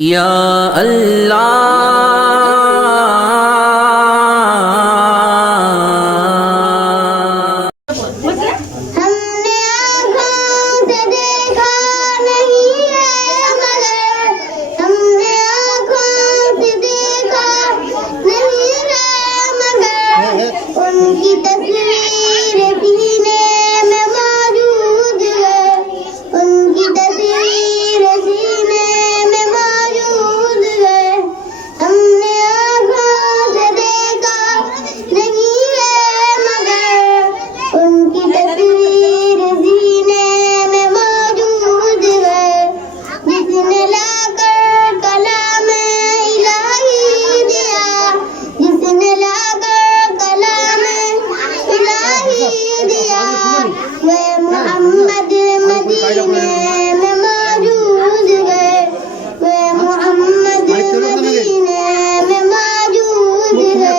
या अल्लाह। हमने आँखों से देखा नहीं है मगर हमने आँखों से देखा नहीं है मगर उनकी तस्वीर सीने में मौजूद है, उनकी तस्वीर सीने में मौजूद है। हमने आँखों से देखा नहीं है मगर उनकी तस्वीर सीने में मौजूद है। जिसने लाकर कलाम इलाही दिया, जिसने लाकर कलाम इलाही दिया, वह मोहम्मद मदीने में मौजूद है, वह मोहम्मद मदीने में मौजूद है।